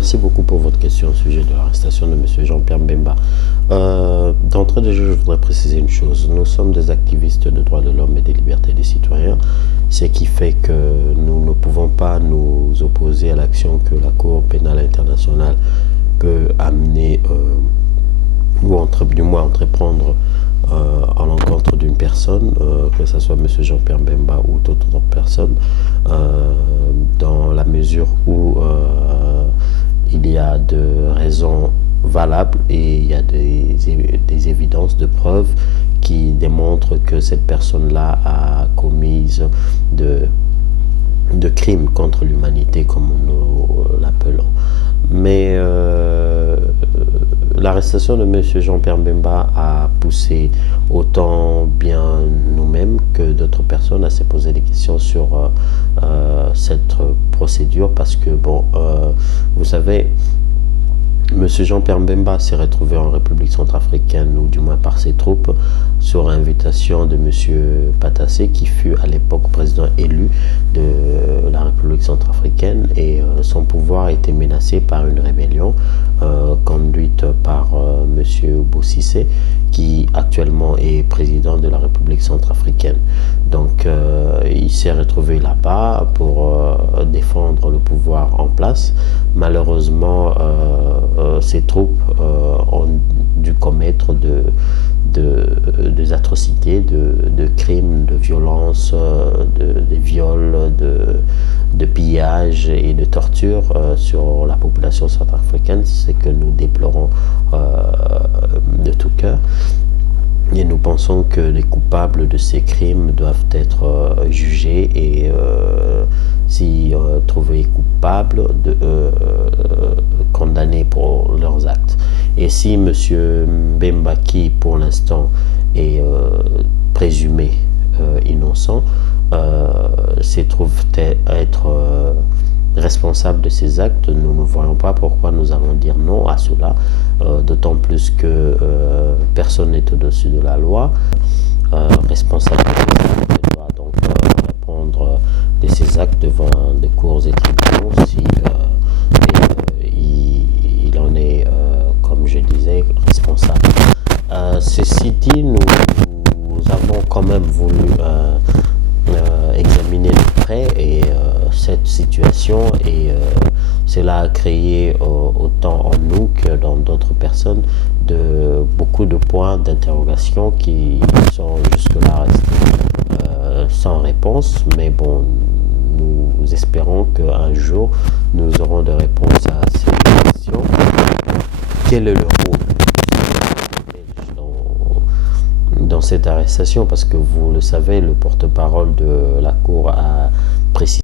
Merci beaucoup pour votre question au sujet de l'arrestation de M. Jean-Pierre Bemba. D'entrée de jeu, je voudrais préciser une chose. Nous sommes des activistes de droits de l'homme et des libertés des citoyens, ce qui fait que nous ne pouvons pas nous opposer à l'action que la Cour pénale internationale peut amener du moins entreprendre à l'encontre d'une personne, que ce soit M. Jean-Pierre Bemba ou toute autre personne, dans la mesure où il y a de raisons valables et il y a des évidences de preuves qui démontrent que cette personne-là a commis de crimes contre l'humanité, comme nous l'appelons. Mais l'arrestation de M. Jean-Pierre Bemba a poussé autant bien nous-mêmes que d'autres personnes à se poser des questions sur cette procédure, parce que, vous savez, M. Jean-Pierre Bemba s'est retrouvé en République centrafricaine, ou du moins par ses troupes, sur invitation de M. Patassé, qui fut à l'époque président élu de la République centrafricaine, et son pouvoir a été menacé par une rébellion conduite par M. Boussissé, qui actuellement est président de la République centrafricaine. Donc il s'est retrouvé là-bas pour défendre le pouvoir en place. Malheureusement, ces troupes ont dû commettre des atrocités, de crimes, de violences, de viols, de pillages et de tortures sur la population centrafricaine, ce que nous déplorons de tout cœur. Et nous pensons que les coupables de ces crimes doivent être jugés et, si trouvés coupables, condamnés pour leurs actes. Et si M. Bemba, qui pour l'instant est présumé innocent, se trouve être responsable de ces actes, nous ne voyons pas pourquoi nous allons dire non à cela, d'autant plus que personne n'est au-dessus de la loi. Responsable doit donc répondre de ses actes devant des cours et tribunaux si il en est, comme je disais, responsable. Ceci dit, nous avons quand même voulu examiner de près cette situation, et cela a créé autant en nous que dans d'autres personnes beaucoup de points d'interrogation qui sont jusque-là restés sans réponse. Mais bon, nous espérons qu'un jour nous aurons des réponses à ces questions. Quel est le rôle dans cette arrestation? Parce que vous le savez, le porte-parole de la Cour a précisé